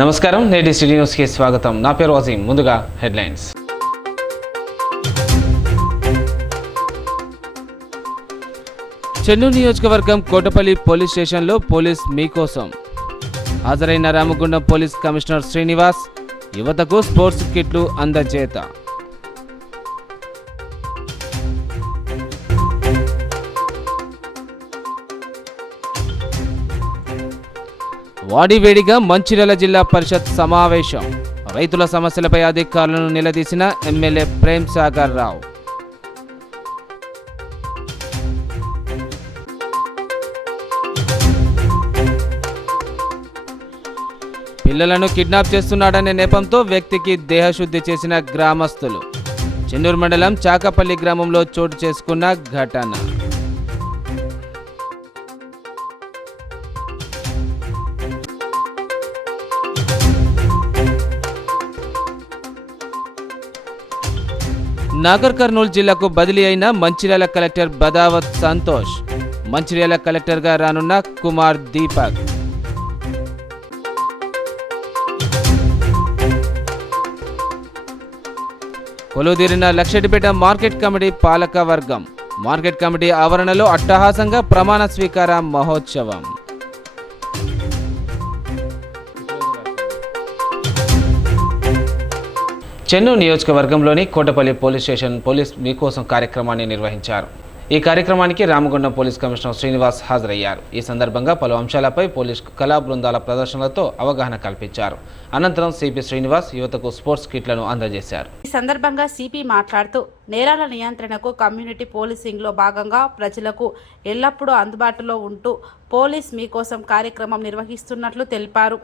నమస్కారం, నేటి సిటీ న్యూస్కి స్వాగతం. నా పేరు వసీం. ముందుగా హెడ్లైన్స్. చెన్నూరు నియోజకవర్గం కోటపల్లి పోలీస్ స్టేషన్లో పోలీస్ మీకోసం హాజరైన రామగుండం పోలీస్ కమిషనర్ శ్రీనివాస్ యువతకు స్పోర్ట్స్ కిట్లు అందజేత. వాడివేడిగా మంచిర్యాల జిల్లా పరిషత్ సమావేశం. రైతుల సమస్యలపై అధికారులను నిలదీసిన ఎమ్మెల్యే ప్రేమ్ సాగర్ రావు. పిల్లలను కిడ్నాప్ చేస్తున్నాడనే నెపంతో వ్యక్తికి దేహశుద్ధి చేసిన గ్రామస్తులు. చెన్నూరు మండలం చాకపల్లి గ్రామంలో చోటు చేసుకున్న ఘటన. నాగర్ కర్నూలు జిల్లాకు బదిలీ అయిన మంచిర్యాల కలెక్టర్ బదావత్ సంతోష్. మంచిర్యాల కలెక్టర్గా రానున్న కుమార్ దీపక్. కొలువుదీరిన లక్షటిపేట మార్కెట్ కమిటీ పాలక వర్గం. మార్కెట్ కమిటీ ఆవరణలో అట్టహాసంగా ప్రమాణ స్వీకార మహోత్సవం. చెన్నూరు నియోజకవర్గంలోని కోటపల్లి పోలీస్ స్టేషన్ పోలీస్ మీకోసం కార్యక్రమాన్ని నిర్వహించారు. ఈ కార్యక్రమానికి రామగుండం పోలీస్ కమిషనర్ శ్రీనివాస్ హాజరయ్యారు. ఈ సందర్భంగా పలు అంశాలపై పోలీస్ కళా బృందాల ప్రదర్శనలతో అవగాహన కల్పించారు. అనంతరం సిపి శ్రీనివాస్ యువతకు స్పోర్ట్స్ కిట్లను అందజేశారు. ఈ సందర్భంగా సిపి మాట్లాడుతూ నేరాల నియంత్రణకు కమ్యూనిటీ పోలీసింగ్లో భాగంగా ప్రజలకు ఎల్లప్పుడూ అందుబాటులో ఉంటూ పోలీస్ మీకోసం కార్యక్రమం నిర్వహిస్తున్నట్లు తెలిపారు.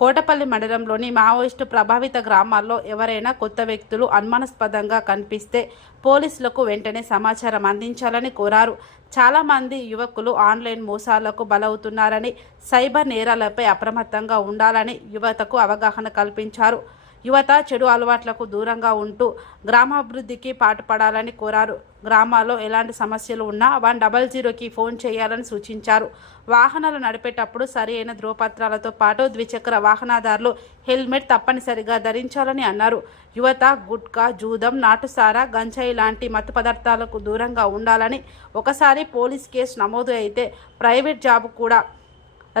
కోటపల్లి మండలంలోని మావోయిస్టు ప్రభావిత గ్రామాల్లో ఎవరైనా కొత్త వ్యక్తులు అనుమానాస్పదంగా కనిపిస్తే పోలీసులకు వెంటనే సమాచారం అందించాలని కోరారు. చాలామంది యువకులు ఆన్లైన్ మోసాలకు బలవుతున్నారని, సైబర్ నేరాలపై అప్రమత్తంగా ఉండాలని యువతకు అవగాహన కల్పించారు. యువత చెడు అలవాట్లకు దూరంగా ఉంటూ గ్రామాభివృద్ధికి పాటుపడాలని కోరారు. గ్రామాల్లో ఎలాంటి సమస్యలు ఉన్నా 100కి ఫోన్ చేయాలని సూచించారు. వాహనాలు నడిపేటప్పుడు సరి అయిన ధ్రువపత్రాలతో పాటు ద్విచక్ర వాహనదారులు హెల్మెట్ తప్పనిసరిగా ధరించాలని అన్నారు. యువత గుట్కా, జూదం, నాటుసారా, గంజాయి లాంటి మత్తు పదార్థాలకు దూరంగా ఉండాలని, ఒకసారి పోలీస్ కేసు నమోదు అయితే ప్రైవేట్ జాబ్ కూడా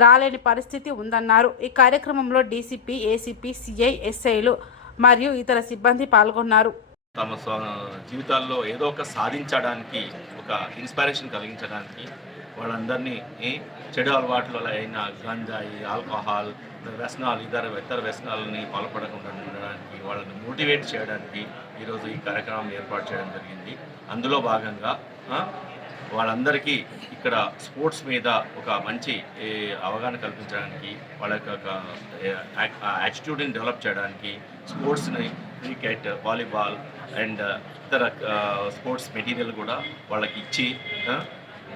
రాలేని పరిస్థితి ఉందన్నారు. ఈ కార్యక్రమంలో డీసీపీ, ఏసీపీ, సిఐ, ఎస్ఐలు మరియు ఇతర సిబ్బంది పాల్గొన్నారు. తమ జీవితాల్లో ఏదో ఒక సాధించడానికి, ఒక ఇన్స్పిరేషన్ కలిగించడానికి వాళ్ళందరినీ చెడు అలవాట్ల అయిన గంజాయి, ఆల్కహాల్, వ్యసనాలు, ఇతర వ్యసనాలని పాల్పడకుండా ఉండడానికి, వాళ్ళని మోటివేట్ చేయడానికి ఈరోజు ఈ కార్యక్రమం ఏర్పాటు చేయడం జరిగింది. అందులో భాగంగా వాళ్ళందరికీ ఇక్కడ స్పోర్ట్స్ మీద ఒక మంచి అవగాహన కల్పించడానికి, వాళ్ళ యొక్క యాటిట్యూడ్ని డెవలప్ చేయడానికి స్పోర్ట్స్ని క్రికెట్, వాలీబాల్ అండ్ ఇతర స్పోర్ట్స్ మెటీరియల్ కూడా వాళ్ళకి ఇచ్చి,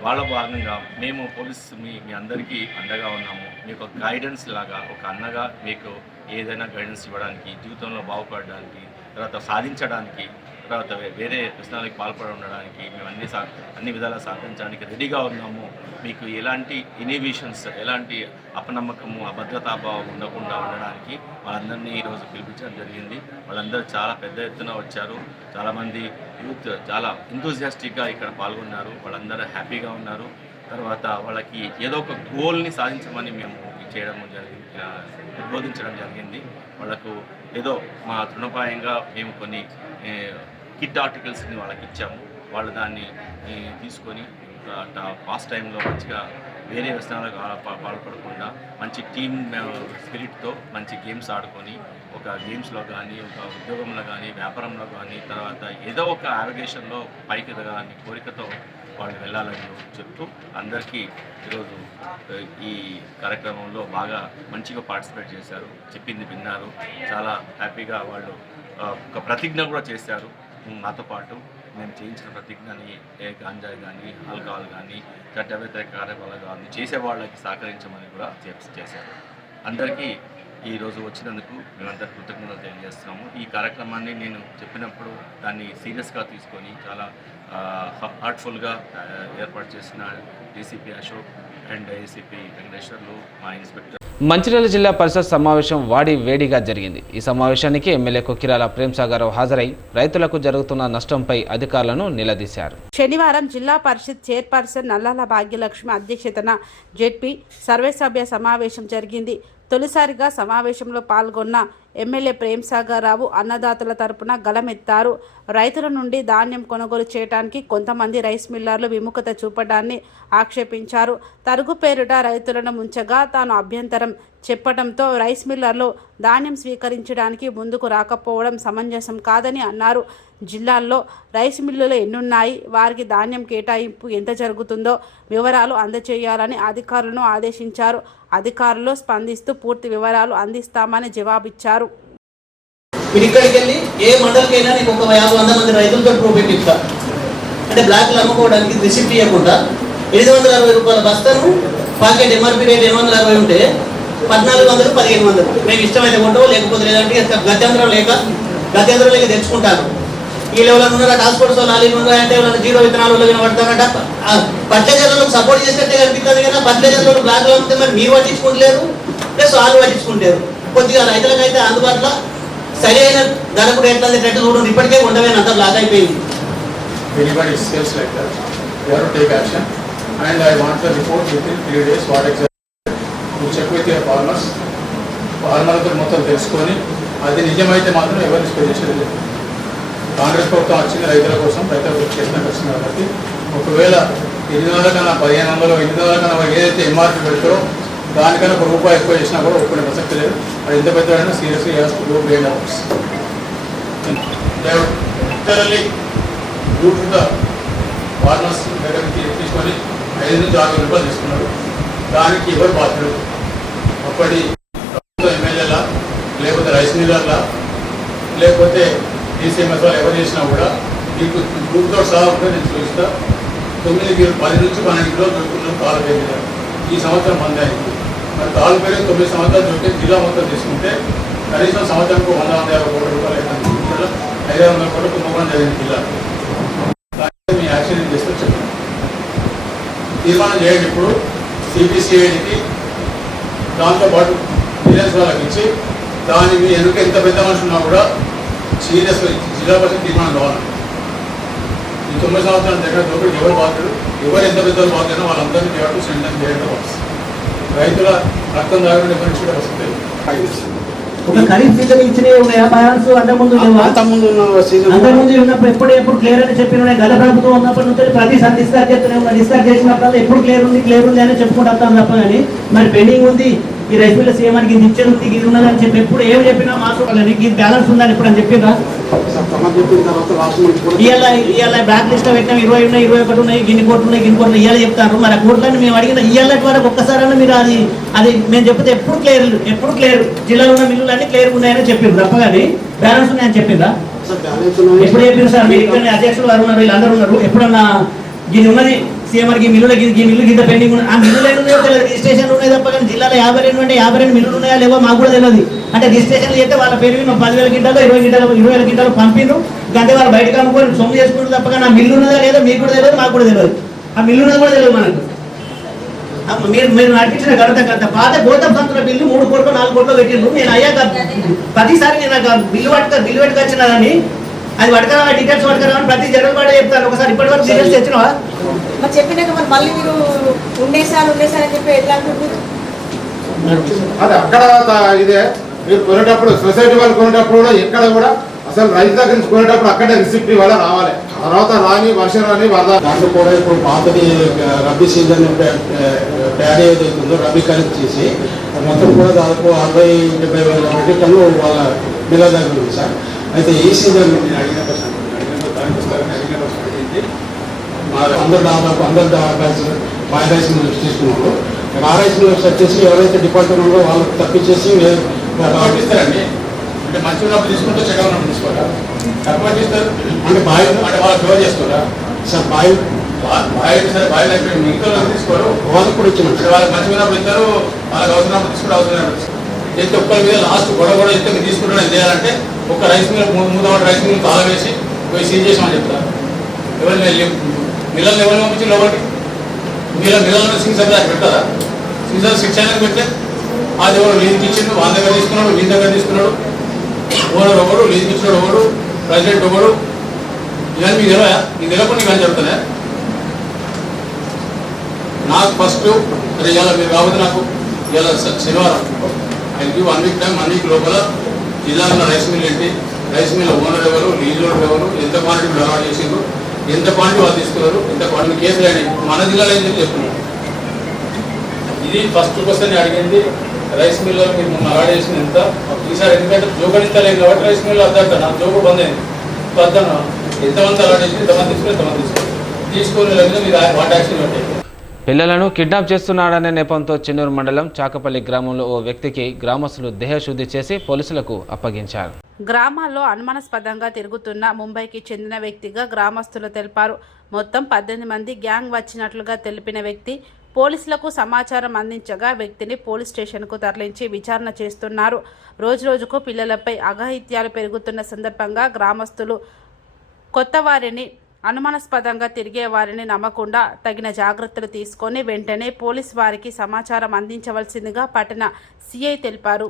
వాళ్ళ భాగంగా మేము పోలీస్ మీ అందరికీ అండగా ఉన్నాము, మీకు ఒక గైడెన్స్ లాగా, ఒక అన్నగా మీకు ఏదైనా గైడెన్స్ ఇవ్వడానికి, జీవితంలో బాగుపడడానికి, తర్వాత సాధించడానికి, తర్వాత వేరే వ్యసనాలకు పాల్పడి ఉండడానికి మేము అన్ని విధాలా సహకరించడానికి రెడీగా ఉన్నాము. మీకు ఎలాంటి ఇన్హిబిషన్స్, ఎలాంటి అపనమ్మకము, అభద్రతాభావం ఉండకుండా ఉండడానికి వాళ్ళందరినీ ఈరోజు పిలిపించడం జరిగింది. వాళ్ళందరూ చాలా పెద్ద ఎత్తున వచ్చారు. చాలామంది యూత్ చాలా ఎంతూజియాస్టిక్గా ఇక్కడ పాల్గొన్నారు. వాళ్ళందరూ హ్యాపీగా ఉన్నారు. తర్వాత వాళ్ళకి ఏదో ఒక గోల్ని సాధించమని మేము చేయడం జరిగింది, ఉద్బోధించడం జరిగింది. వాళ్ళకు ఏదో మా తృణప్రాయంగా మేము కొన్ని కిట్ ఆర్టికల్స్ని వాళ్ళకి ఇచ్చాము. వాళ్ళు దాన్ని తీసుకొని పాస్ట్ టైంలో మంచిగా వేరే వ్యసనాలకు పాల్పడకుండా మంచి టీమ్ స్పిరిట్తో మంచి గేమ్స్ ఆడుకొని, ఒక గేమ్స్లో కానీ, ఒక ఉద్యోగంలో కానీ, వ్యాపారంలో కానీ, తర్వాత ఏదో ఒక యావిగేషన్లో పైకి ఎదగాలని కోరికతో వాళ్ళు వెళ్ళాలని చెప్తూ అందరికీ ఈరోజు ఈ కార్యక్రమంలో బాగా మంచిగా పార్టిసిపేట్ చేశారు. చెప్పింది విన్నారు. చాలా హ్యాపీగా వాళ్ళు ఒక ప్రతిజ్ఞ కూడా చేశారు. నాతో పాటు మేము చేయించిన ప్రతిజ్ఞని గాంజాయి కానీ, ఆల్కహాల్ కానీ, చట్ట వ్యతిరేక కార్యక్రమాలు కానీ చేసే వాళ్ళకి సహకరించమని కూడా చేశారు. అందరికీ ఈరోజు వచ్చినందుకు మేమందరూ కృతజ్ఞతలు తెలియజేస్తున్నాము. ఈ కార్యక్రమాన్ని నేను చెప్పినప్పుడు దాన్ని సీరియస్గా తీసుకొని చాలా హార్ట్ఫుల్గా ఏర్పాటు చేసిన DCP Ashok and ACP Venkateswarlu, మా ఇన్స్పెక్టర్. మంచిర్యాల జిల్లా పరిషత్ సమావేశం వాడి వేడిగా జరిగింది. ఈ సమావేశానికి ఎమ్మెల్యే కొక్కిరాల ప్రేమ్సాగర్ హాజరై రైతులకు జరుగుతున్న నష్టంపై అధికారులను నిలదీశారు. శనివారం జిల్లా పరిషత్ చైర్పర్సన్ నల్లాల భాగ్యలక్ష్మి అధ్యక్షతన జెడ్పీ సర్వసభ్య సమావేశం జరిగింది. తొలిసారిగా సమావేశంలో పాల్గొన్న ఎమ్మెల్యే ప్రేమ్సాగర్ రావు అన్నదాతల తరపున గళమెత్తారు. రైతుల నుండి ధాన్యం కొనుగోలు చేయడానికి కొంతమంది రైస్ మిల్లర్లు విముఖత చూపడాన్ని ఆక్షేపించారు. తరుగు పేరిట రైతులను ముంచగా తాను అభ్యంతరం చెప్పడంతో రైస్ మిల్లర్లు ధాన్యం స్వీకరించడానికి ముందుకు రాకపోవడం సమంజసం కాదని అన్నారు. జిల్లాల్లో రైస్ మిల్లులు ఎన్నున్నాయి, వారికి ధాన్యం కేటాయింపు ఎంత జరుగుతుందో వివరాలు అందజేయాలని అధికారులను ఆదేశించారు. అధికారులు స్పందిస్తూ పూర్తి వివరాలు అందిస్తామని జవాబిచ్చారు. మీరు ఇక్కడికి వెళ్ళి ఏ మండలికైనా నీకు ఒక 50-100 మంది రైతులతో ప్రూఫ్ ఇస్తా అంటే బ్లాక్లు అమ్ముకోవడానికి రిసిప్ట్ ఇవ్వకుండా 760 రూపాయల బస్తాను పాకెట్ ఎంఆర్పీ రేట్ 860 ఉంటే 1400 1500 మేము ఇష్టమైతే కొంటావు లేకపోతే లేదంటే గత్యంతరం లేక తెచ్చుకుంటాను. ఈ లెవెల్ ఉన్నారా ట్రాన్స్పోర్ట్స్ వాళ్ళు ఉన్నారా అంటే వాళ్ళని జీరో విత్తనాలు వినబడతారంట. ఫర్టిలైజర్లకు సపోర్ట్ చేసినట్టే కనిపిస్తుంది కదా. ఫర్టిలైజర్లు బ్లాక్లో ఉంటే మరి మీరు పట్టించుకుంటలేరు, ప్లస్ వాళ్ళు పట్టించుకుంటారు. కొద్దిగా రైతులకైతే అందుబాటులో సరి అయిన ధర కూడా ఎట్లా రెట్టు చూడండి. ఇప్పటికే ఉండవే అంత బ్లాక్ అయిపోయింది. Anybody says like that, you have to take action. And I want the report within 3 days. What exactly? You check with your farmers. ఫార్మర్తో మొత్తం తెలుసుకొని అది నిజమైతే మాత్రం ఎవరిని స్పెషల్ లేదు. కాంగ్రెస్ ప్రభుత్వం వచ్చింది రైతుల కోసం, రైతులకు చేసిన వచ్చింది కాబట్టి ఒకవేళ 800 కన్నా 1500 800 కన్నా ఏదైతే ఎంఆర్పీ పెడతారో దానికన్నా ₹1 ఎక్కువ చేసినా కూడా ఒప్పుకునే ప్రసక్తి లేదు. అది ఎంత పెద్దదైనా seriously has to do great hours. Literally due to the farmers దగ్గర తీసుకొని 5 నుంచి 6 రూపాయలు తీసుకున్నారు. దానికి ఎవరు బాధ్యులు? అప్పటి ఎమ్మెల్యేలా లేకపోతే రైస్ మిల్లర్లా లేకపోతే DCMS వాళ్ళు ఎవరు చేసినా కూడా మీకు గ్రూప్తో సహా ఉంటే నేను చూస్తా. 9 10 నుంచి 12 కిలోలు దొరుకుతున్నారు తాళ పేరు. ఈ సంవత్సరం 100 అయింది. మరి తాళ పేరు 9 సంవత్సరాలు దొరికే జిల్లా మొత్తం తీసుకుంటే కనీసం సంవత్సరానికి 150 కోట్ల రూపాయలు అయితే 500 కోట్ల కుంభకోణం జరిగింది జిల్లా. మీ యాక్షన్ ఏం చేస్తే చెప్పండి. తీర్మానం చేయండి. ఇప్పుడు CPCIDకి దాంతోపాటు విజిలెన్స్ వాళ్ళకి ఇచ్చి దానికి వెనుక ఎంత పెద్ద మనుషులు ఉన్నా కూడా సీరియస్గా జిల్లా పరిషత్ తీర్మానం కావాలి. ఈ 9 సంవత్సరాల దగ్గర దొరికి ఎవరు బాధ్యులు, ఎవరు ఎంత పెద్దలు బాధ్యులు వాళ్ళందరినీ చేయడం సెంటర్ చేయడం రైతుల రక్తం దాగడం ఎవరికి కూడా వస్తుంది. ఒక ఖరీఫ్ సీజన్ ఇచ్చినవి ఉన్నాయా బ్యాలెన్స్? అంతకుముందు ఉన్నప్పుడు ఎప్పుడు క్లియర్ అని చెప్పిన గత ప్రభుత్వం ఉన్నప్పటి నుంచి ప్రతిసారి డిస్కస్ చేస్తూనే ఉన్నా. డిస్కస్ చేసినప్పుడు ఎప్పుడు క్లియర్ ఉంది అని చెప్పుకుంటూ వస్తాం తప్ప కానీ మరి పెండింగ్ ఉంది. ఈ రైస్ మిల్ సీఎంకి ఇది ఇచ్చేది ఉంది, ఇది ఉన్నదని చెప్పి ఎప్పుడు ఏమి చెప్పినా మాకు ఇది బ్యాలెన్స్ ఉందని ఇప్పుడు అని చెప్పిరా. ఇవాళ బ్లాక్ లిస్ట్ పెట్టినా 20 ఉన్నాయి, 21 ఉన్నాయి, గిన్ని కోట్లు ఉన్నాయి ఇవాళ చెప్తారు. మరి ఆ కోట్లని మేము అడిగిన ఇవాళ వరకు ఒక్కసారైనా మీరు అది మేము చెప్తే ఎప్పుడు క్లియర్ జిల్లాలో ఉన్న మిల్లులు అన్ని క్లియర్ ఉన్నాయని చెప్పారు తప్ప కానీ బ్యాలెన్స్ ఉన్నాయని చెప్పిందా? ఎప్పుడు చెప్పారు సార్? మీరు ఇక్కడ అధ్యక్షులు వారు ఉన్నారు, వీళ్ళందరూ ఉన్నారు. ఎప్పుడన్నా గిన్ని ఉన్నది సీఎంఆర్కి మిల్లుల మిల్లు కింద పెండింగ్ ఉన్నాయి. ఆ మిల్లులు ఏమున్నాయో తెలియదు, రిజిస్ట్రేషన్ ఉన్నాయి తప్ప కానీ జిల్లాలో 52 అంటే 52 మిల్లులు ఉన్నాయా లేవో మాకు కూడా తెలియదు. అంటే రిజిస్ట్రేషన్ చేస్తే వాళ్ళ పేరు 10,000 గింటలు 20,000 గింటలు పంపిండ్రు. అంటే వాళ్ళు బయటకు అమ్ముకొని సొమ్ము చేసుకుంటారు తప్ప కానీ ఆ మిల్లు ఉన్నదా లేదో మీకు కూడా తెలియదు, మాకు కూడా తెలియదు. ఆ మిల్లు ఉన్నది కూడా తెలియదు మనకు. మీరు నడిపించిన గత పాత గోతం సంతుల బిల్లు 3 కోట్లు 4 కోట్లు పెట్టిండ్రు. నేను అయ్యాక ప్రతిసారి నేను నాకు బిల్లు పట్టుకొచ్చినానని అది పట్టుకురా డీటెయిల్స్ పట్టుకురా అని ప్రతి జనరల్ బాడీ చెప్తాను. ఒకసారి ఇప్పటి వరకు డీటెయిల్స్ తెచ్చినావా? మరి చెప్పినాక మరి మళ్ళీ మీరు ఉండేసారి అని చెప్పి ఎట్లా అనుకుంటున్నారు? అదే అక్కడ ఇదే మీరు కొనేటప్పుడు సొసైటీ వాళ్ళు కొనేటప్పుడు కూడా ఎక్కడ కూడా అసలు రైతు దగ్గర నుంచి కొనేటప్పుడు అక్కడే రిసిప్ట్ ఇవ్వాలి రావాలి. తర్వాత రాని వర్షం రాని వరద దాంట్లో కూడా ఇప్పుడు పాతది రబీ సీజన్ ప్యాడీ ఏదైతుందో రబీ కలెక్ట్ చేసి మొత్తం కూడా దాదాపు 60-70 వేల మెట్రిక్ టన్ను వాళ్ళ మిల్ల దగ్గర ఉంది సార్. అయితే ఈ సీజన్ అందరు దాదాపు బాయ్ రైస్ మిల్స్ తీసుకున్నారు. ఆ రైస్ మిల్స్ వచ్చేసి ఎవరైతే డిపార్ట్మెంట్ ఉందో వాళ్ళకి తప్పించేసి ఇస్తారండి. అంటే మంచి ఉన్నప్పుడు తీసుకుంటే చెడ్డ ఉన్నప్పుడు తీసుకోరా తక్కువ ఇస్తారు. అంటే బాయ్ అంటే వాళ్ళు ఫేవర్ చేసుకోరా సార్? బాయ్ సరే బాయ్ అయిపోయి మిగతా తీసుకోరు. వాళ్ళకి కూడా ఇచ్చిన వాళ్ళకి మంచి ఉన్నప్పుడు ఇస్తారు, వాళ్ళకి అవసరమైనప్పుడు తీసుకుంటే అవసరమైనప్పుడు ఎంత ఒక్కరి మీద లాస్ట్ గొడవ ఎంత మీరు తీసుకుంటారో ఏం చేయాలంటే ఒక రైస్ మిల్ 3 రైస్ మిల్ తాళ వేసి పోయి సీజ్ చేసామని చెప్తారు. ఎవరు మిల్లల్ని ఎవరు పంపించి లోపలికి మీలో మిగతా సీజర్ దాకా పెట్టారా? సీజర్ 6 అయినా పెడితే అది ఎవరు లీజుకి ఇచ్చిండు, వాళ్ళ దగ్గర తీసుకున్నాడు, వీళ్ళ దగ్గర తీసుకున్నాడు, ఓనర్ ఒకడు, లీజుకి ఇచ్చినాడు ఒకడు, ప్రెసిడెంట్ ఒకడు, ఇవన్నీ మీకు తెలియదా? మీకు తెలియకుండా కానీ చెప్తానే. నాకు ఫస్ట్ అరే ఇవాళ మీరు కాబట్టి నాకు ఇవాళ శనివారం ఆయనకి 1 వీక్ టైం, 1 వీక్ లోపల జిల్లాలో రైస్ మిల్ ఏంటి, రైస్ మిల్ ఓనర్ ఎవరు, లీజ్ ఓనర్ ఎవరు, ఎంత క్వాంటిటీ అలవాటు చేసిండ్రు, ఎంత క్వాంటిటీ వాళ్ళు తీసుకున్నారు, ఎంత క్వాంటిటీ కేసులు అయినాయి మన జిల్లాలో ఏం చెప్పి చెప్తున్నారు. ఇది ఫస్ట్ క్వశ్చన్ అడిగింది. రైస్ మిల్లో మీరు మొన్న అలవాటు చేసిన ఎంత ఈసారి, ఎందుకంటే జోగనిస్తలేదు కాబట్టి రైస్ మిల్ అద్దట నా జోగు బంద్ అయింది. అద్దను ఎంతమంది అలవాటు చేసి ఎంతమంది తీసుకుని లేదా మీరు వాటి యాక్షన్ పెట్టాయి. పిల్లలను కిడ్నాప్ చేస్తున్నాడనే నెపంతో చెన్నూరు మండలం చాకపల్లి గ్రామంలో ఓ వ్యక్తికి గ్రామస్తులు దేహశుద్ధి చేసి పోలీసులకు అప్పగించారు. గ్రామాల్లో అనుమానాస్పదంగా తిరుగుతున్న ముంబైకి చెందిన వ్యక్తిగా గ్రామస్తులు తెలిపారు. మొత్తం 18 మంది గ్యాంగ్ వచ్చినట్లుగా తెలిపిన వ్యక్తి పోలీసులకు సమాచారం అందించగా వ్యక్తిని పోలీస్ స్టేషన్కు తరలించి విచారణ చేస్తున్నారు. రోజురోజుకు పిల్లలపై అఘాయిత్యాలు పెరుగుతున్న సందర్భంగా గ్రామస్తులు కొత్త వారిని, అనుమానాస్పదంగా తిరిగే వారిని నమ్మకుండా తగిన జాగ్రత్తలు తీసుకొని వెంటనే పోలీస్ వారికి సమాచారం అందించవలసిందిగా పట్టణ సిఐ తెలిపారు.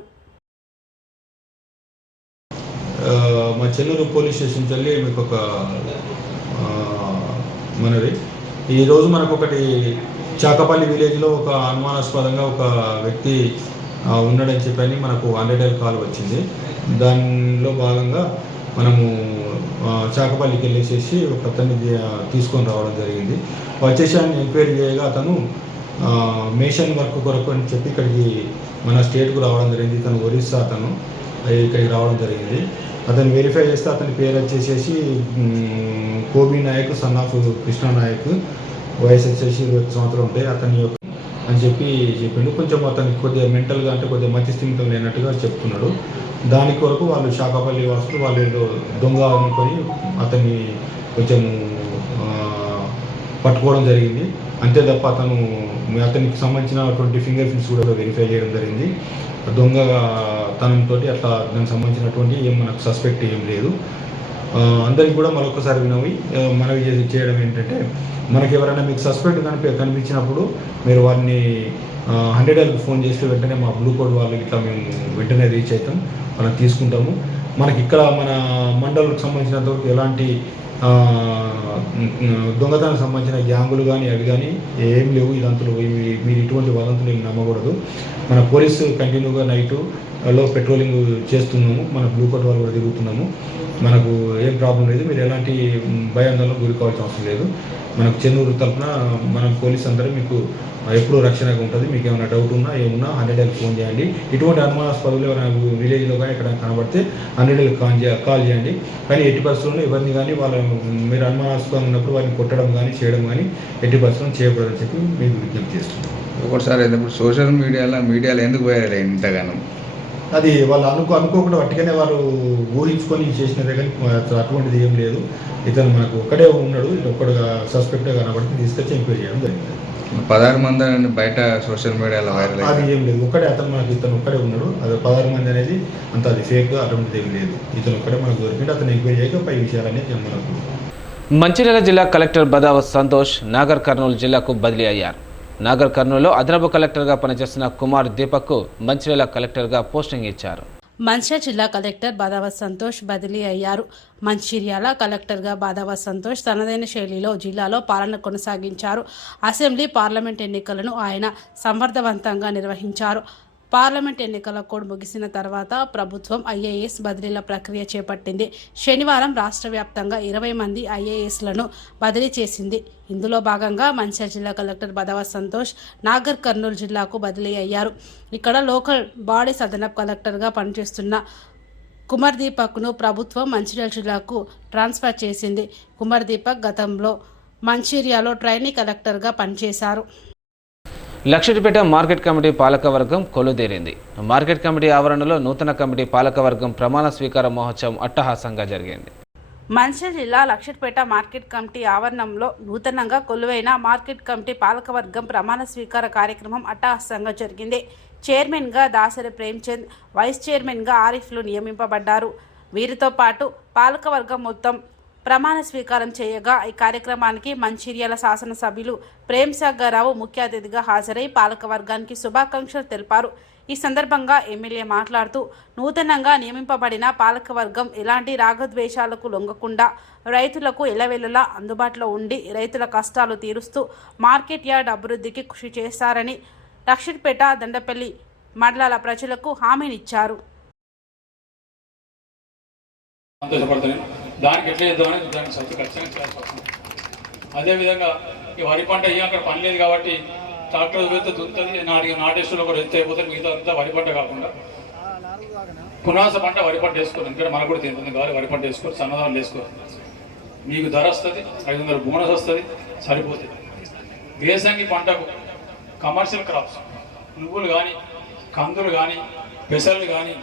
మా చెన్నూరు పోలీస్ స్టేషన్కి వెళ్ళి మీకు ఒక మనది ఈరోజు మనకు ఒకటి చాకపల్లి విలేజ్లో ఒక అనుమానాస్పదంగా ఒక వ్యక్తి ఉన్నాడని చెప్పని మనకు 100 కాల్ వచ్చింది. దానిలో భాగంగా మనము చాకపల్లికి వెళ్ళేసేసి ఒక అతన్ని తీసుకొని రావడం జరిగింది. వచ్చేసి ఆయన ఎంక్వైరీ చేయగా అతను మేషన్ వర్క్ కొరకు అని చెప్పి ఇక్కడికి మన స్టేట్కు రావడం జరిగింది. తను ఒరిస్సా అతను ఇక్కడికి రావడం జరిగింది. అతను వెరిఫై చేస్తే అతని పేరు వచ్చేసేసి కోబీ నాయక్, సన్ ఆఫ్ కృష్ణా నాయక్, వయసు వచ్చేసి 21 సంవత్సరాలు ఉంటాయి అతని యొక్క అని చెప్పిండు. కొంచెం అతనికి కొద్దిగా మెంటల్గా అంటే కొద్దిగా మతి స్థిమితం లేనట్టుగా చెప్తున్నాడు. దాని కొరకు వాళ్ళు శాఖపల్లి వాసులు వాళ్ళు ఏదో దొంగ అనుకొని అతన్ని కొంచెం పట్టుకోవడం జరిగింది. అంతే తప్ప అతనికి సంబంధించినటువంటి ఫింగర్ ప్రింట్స్ కూడా వెరిఫై చేయడం జరిగింది. దొంగ తనంతో అట్లా దానికి సంబంధించినటువంటి మనకు సస్పెక్ట్ ఏం లేదు. అందరికి కూడా మరొకసారి మనవి చేయడం ఏంటంటే, మనకి ఎవరైనా మీకు సస్పెక్ట్ కనిపించినప్పుడు మీరు వారిని 100 ఫోన్ చేస్తే వెంటనే మా బ్లూ కోడ్ వాళ్ళు ఇట్లా మేము వెంటనే రీచ్ అవుతాం, మనం తీసుకుంటాము. మనకి ఇక్కడ మన మండలకు సంబంధించినంతవరకు ఎలాంటి దొంగతనానికి సంబంధించిన గ్యాంగులు కానీ అవి కానీ ఏం లేవు. ఇదంతులు మీరు ఇటువంటి వదంతులు ఏమి నమ్మకూడదు. మన పోలీసు కంటిన్యూగా నైట్లో పెట్రోలింగ్ చేస్తున్నాము, మన బ్లూ కోడ్ వాళ్ళు కూడా తిరుగుతున్నాము. మనకు ఏం ప్రాబ్లం లేదు. మీరు ఎలాంటి భయాందోళనకు గురి కావాల్సిన అవసరం లేదు. మనకు చెన్నూరు తరఫున మనం పోలీస్ అందరూ మీకు ఎప్పుడూ రక్షణగా ఉంటుంది. మీకు ఏమైనా డౌట్ ఉన్నా ఏమున్నా 100 ఫోన్ చేయండి. ఇటువంటి అనుమానాస్పదలు ఎవరైనా విలేజ్లో కానీ ఎక్కడ కనబడితే 100 కాల్ చేయండి. కానీ ఎట్టి పరిస్థితుల్లో ఎవరిని కానీ మీరు అనుమానాస్పదం ఉన్నప్పుడు వారిని కొట్టడం కానీ చేయడం కానీ ఎట్టి పరిస్థితుల్లో చేయకూడదని చెప్పి మీకు విజ్ఞప్తి చేస్తున్నాం. ఒకసారి ఇప్పుడు సోషల్ మీడియాలో ఎందుకు పోయారు ఇంతగానో? అది వాళ్ళు అనుకోకుండా వట్టిగానే వారు ఊహించుకొని చేసినదే, కానీ అటువంటిది ఏం లేదు. ఇతను మనకు ఒక్కడే ఉన్నాడు, ఒక్కడుగా సస్పెక్ట్గా కనబడితే తీసుకొచ్చి ఎంక్వైరీ చేయడం జరిగింది. 16 మంది బయట సోషల్ మీడియాలో వైరల్ అది ఏం లేదు. ఒక్కడే ఇతను ఒక్కడే ఉన్నాడు. అది 16 మంది అనేది అంత అది ఫేక్, అటువంటిది ఏం లేదు. ఇతను ఒక్కడే మనకు దొరికింది. అతను ఎంక్వైరీ చేయక పై విషయాలన్నీ మనకు. మంచిర్యాల జిల్లా కలెక్టర్ బదావత్ సంతోష్ నాగర్ కర్నూలు జిల్లాకు బదిలీ అయ్యారు. నాగర్ కర్నూలులో అదనపు కలెక్టర్గా పనిచేస్తున్న కుమార్ దీపక్కు మంచిర్యాల కలెక్టర్గా పోస్టింగ్ ఇచ్చారు. మంచిర్యాల జిల్లా కలెక్టర్ బదావత్ సంతోష్ బదిలీ అయ్యారు. మంచిర్యాల కలెక్టర్గా బదావత్ సంతోష్ తనదైన శైలిలో జిల్లాలో పాలన కొనసాగించారు. అసెంబ్లీ, పార్లమెంట్ ఎన్నికలను ఆయన సమర్థవంతంగా నిర్వహించారు. పార్లమెంట్ ఎన్నికల కోడ్ ముగిసిన తర్వాత ప్రభుత్వం ఐఏఎస్ బదిలీల ప్రక్రియ చేపట్టింది. శనివారం రాష్ట్ర వ్యాప్తంగా 20 మంది ఐఏఎస్లను బదిలీ చేసింది. ఇందులో భాగంగా మంచిర్యాల జిల్లా కలెక్టర్ బదావత్ సంతోష్ నాగర్ కర్నూలు జిల్లాకు బదిలీ అయ్యారు. ఇక్కడ లోకల్ బాడీస్ అదనపు కలెక్టర్గా పనిచేస్తున్న కుమార్ దీపక్ను ప్రభుత్వం మంచిర్యాల జిల్లాకు ట్రాన్స్ఫర్ చేసింది. కుమార్ దీపక్ గతంలో మంచిర్యాలలో ట్రైనీ కలెక్టర్గా పనిచేశారు. లక్షటిపేట మార్కెట్ కమిటీ పాలకవర్గం కొలుదేరింది. మార్కెట్ కమిటీ ఆవరణలో నూతన కమిటీ పాలకవర్గం ప్రమాణ స్వీకార మహోత్సవం అట్టహాసంగా జరిగింది. మంచిర్యాల జిల్లా లక్షటిపేట మార్కెట్ కమిటీ ఆవరణంలో నూతనంగా కొలువైన మార్కెట్ కమిటీ పాలకవర్గం ప్రమాణ స్వీకార కార్యక్రమం అట్టహాసంగా జరిగింది. చైర్మన్గా దాసరి ప్రేమ్చంద్, వైస్ చైర్మన్గా ఆరిఫ్లు నియమింపబడ్డారు. వీరితో పాటు పాలకవర్గం మొత్తం ప్రమాణ స్వీకారం చేయగా ఈ కార్యక్రమానికి మంచిర్యాల శాసనసభ్యులు ప్రేమ్సాగర్రావు ముఖ్య అతిథిగా హాజరై పాలకవర్గానికి శుభాకాంక్షలు తెలిపారు. ఈ సందర్భంగా ఎమ్మెల్యే మాట్లాడుతూ నూతనంగా నియమింపబడిన పాలకవర్గం ఎలాంటి రాగద్వేషాలకు లొంగకుండా రైతులకు ఎల్లవెల్లలా అందుబాటులో ఉండి రైతుల కష్టాలు తీరుస్తూ మార్కెట్ యార్డ్ అభివృద్ధికి కృషి చేస్తారని లక్షిట్పేట దండపల్లి మండలాల ప్రజలకు హామీనిచ్చారు. దానికి ఎట్లా చేద్దామని దానికి సత్తు ఖచ్చితంగా చేయాల్సి వస్తుంది. అదేవిధంగా ఈ వరి పంట అక్కడ పని లేదు కాబట్టి ట్రాక్టర్ వెళ్తే దుంతుంది, నాటేస్తులో కూడా వెళ్తే అయిపోతుంది. మిగతా అంతా వరి పంట కాకుండా పునాస పంట వరి పంట వేసుకోరు. ఎందుకంటే మనకు కూడా తింటుంది కావాలి. వరి పంట వేసుకోరు, సన్నదాలు వేసుకోరు. మీకు ధర వస్తుంది, 500 బోనస్ వస్తుంది, సరిపోతుంది. వేసంగి పంటకు కమర్షియల్ క్రాప్స్ నువ్వులు కానీ కందులు కానీ పెసలు కానీ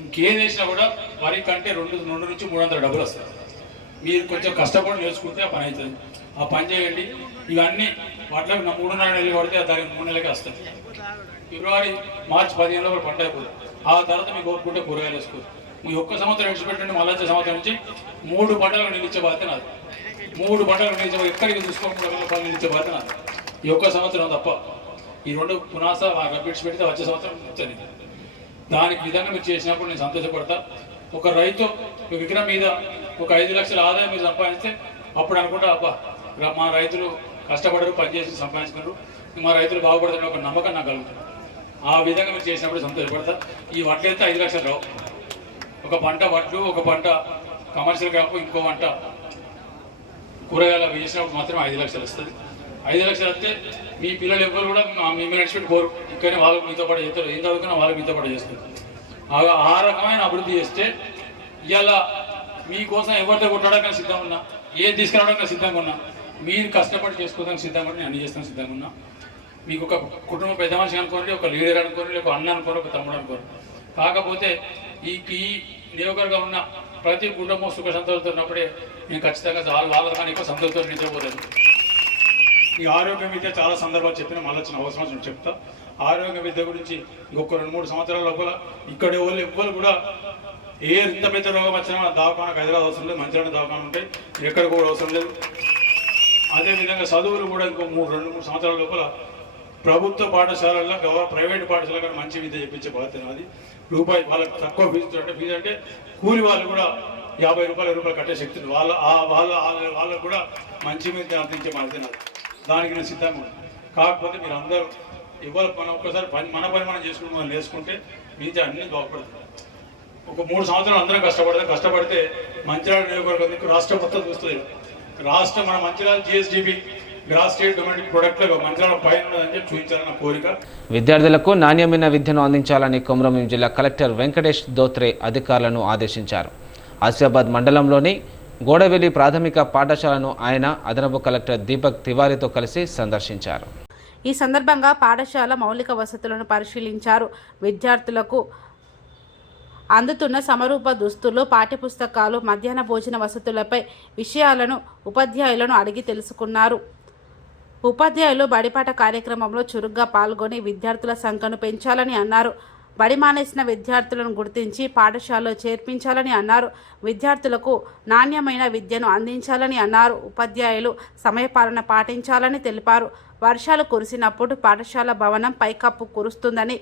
ఇంకేం వేసినా కూడా వరి కంటే 200 నుంచి 300 డబ్బులు వస్తాయి. మీరు కొంచెం కష్టపడి నేర్చుకుంటే ఆ పని అవుతుంది. ఆ పని చేయండి. ఇవన్నీ వాటిలో 3 నెలలు పడితే దానికి 3 నెలలకే వస్తాయి. ఫిబ్రవరి మార్చి 15 కూడా పంట అయిపోతుంది. ఆ తర్వాత మీకు కోరుకుంటే కూరగాయలు వేసుకోరు. మీ ఒక్క సంవత్సరం విడిచిపెట్టండి, మళ్ళీ సంవత్సరం నుంచి 3 పంటలకు నిలిచే బాధ్యత నాది. 3 పంటలకు నిలిచే ఎక్కడికి చూసుకోకుండా నిలిచే బాధ్యత నాది. ఈ ఒక్క సంవత్సరం తప్ప ఈ 2 పునాస విడిచిపెడితే వచ్చే సంవత్సరం వచ్చేది. దానికి విధంగా మీరు చేసినప్పుడు నేను సంతోషపడతా. ఒక రైతు విగ్రహం మీద ఒక 5 లక్షల ఆదాయం మీరు సంపాదిస్తే అప్పుడు అనుకుంటా అబ్బా మా రైతులు కష్టపడరు, పనిచేసి సంపాదించుకున్నారు, మా రైతులు బాగుపడతారని ఒక నమ్మకం నాకు కలుగుతుంది. ఆ విధంగా మీరు చేసినప్పుడు సంతోషపడతా. ఈ వడ్లు అయితే 5 లక్షలు రావు. ఒక పంట వడ్లు, ఒక పంట కమర్షియల్ క్రాప్, ఇంకో పంట కూరగాయలు వేసినప్పుడు మాత్రం 5 లక్షలు వస్తుంది. 5 లక్షలు వస్తే మీ పిల్లలు ఎవరు కూడా మేము నడిచిపెట్టి పోరు. ఇక్కడనే వాళ్ళు మీతో పాటు చేస్తారు. ఏం చదువుకున్నా వాళ్ళు మీతో పాటు చేస్తారు. ఆ రకమైన అభివృద్ధి చేస్తే ఇవాళ మీకోసం ఎవరితో కొట్టడానికి సిద్ధంగా ఉన్నా, ఏది తీసుకురావడానికి సిద్ధంగా ఉన్నా, మీరు కష్టపడి చేసుకోవడానికి సిద్ధంగా ఉన్నా, నేను అన్ని చేస్తాను సిద్ధంగా ఉన్నా. మీకు ఒక కుటుంబ పెద్ద మనిషి అనుకోండి, ఒక లీడర్ అనుకోండి, ఒక అన్న అనుకోండి, ఒక తమ్ముడు అనుకోండి. కాకపోతే ఈ నియోజకవర్గంగా ఉన్న ప్రతి కుటుంబం సుఖ సంతోషంతో ఉన్నప్పుడే నేను ఖచ్చితంగా వాళ్ళ కానీ ఎక్కువ సంతోషంతో నిద్రపోతాను. ఈ ఆరోగ్య విద్య చాలా సందర్భాలు చెప్పిన మళ్ళీ వచ్చిన అవసరం చెప్తా. ఆరోగ్య విద్య గురించి ఇంకొక 2-3 సంవత్సరాల లోపల ఇక్కడ ఎవ్వరు కూడా ఇంత పెద్ద రోగం వచ్చినా దవాఖానకు హైదరాబాద్ అవసరం లేదు, మంచిర్యాల దవాఖాన ఉంటాయి, ఎక్కడ కూడా అవసరం లేదు. అదేవిధంగా చదువులు కూడా ఇంకో 2-3 సంవత్సరాల లోపల ప్రభుత్వ పాఠశాలల్లో ప్రైవేట్ పాఠశాల కూడా మంచి విద్య చెప్పించే బాధ్యత అది. రూపాయి వాళ్ళకి తక్కువ ఫీజు అంటే కూలి వాళ్ళు కూడా 50 రూపాయలు కట్టే శక్తి ఉంది. వాళ్ళకు కూడా మంచి విద్య అందించే బాధ్యత నాది. దానికి నేను సిద్ధంగా ఉన్నాను. కాకపోతే మీరు అందరూ ఇవాళ మనం ఒక్కసారి మన పని మనం చేసుకుని మనం నేర్చుకుంటే మిగతా అన్ని బాగుపడుతుంది. ఒక 3 సంవత్సరాలు అందరం కష్టపడితే మంచిర్యాల నియోజకవర్గం రాష్ట్రం మొత్తం చూస్తుంది. రాష్ట్రం మన Mancherial GSDP gross state domestic ప్రొడక్ట్లలో మంచిర్యాల పైన ఉన్నదని చెప్పి చూపించాలన్న కోరిక. విద్యార్థులకు నాణ్యమైన విద్యను అందించాలని కొమరంభీం జిల్లా కలెక్టర్ వెంకటేష్ దోత్రే అధికారులను ఆదేశించారు. ఆసిఫాబాద్ మండలంలోని గోడవెల్లి ప్రాథమిక పాఠశాలను ఆయన అదనపు కలెక్టర్ దీపక్ తివారీతో కలిసి సందర్శించారు. ఈ సందర్భంగా పాఠశాల మౌలిక వసతులను పరిశీలించారు. విద్యార్థులకు అందుతున్న సమరూప దుస్తులు, పాఠ్యపుస్తకాలు, మధ్యాహ్న భోజన వసతులపై విషయాలను ఉపాధ్యాయులను అడిగి తెలుసుకున్నారు. ఉపాధ్యాయులు బడిపాట కార్యక్రమంలో చురుగ్గా పాల్గొని విద్యార్థుల సంఖ్యను పెంచాలని అన్నారు. బడి మానేసిన విద్యార్థులను గుర్తించి పాఠశాలలో చేర్పించాలని అన్నారు. విద్యార్థులకు నాణ్యమైన విద్యను అందించాలని అన్నారు. ఉపాధ్యాయులు సమయపాలన పాటించాలని తెలిపారు. వర్షాలు కురిసినప్పుడు పాఠశాల భవనం పైకప్పు కురుస్తుందని,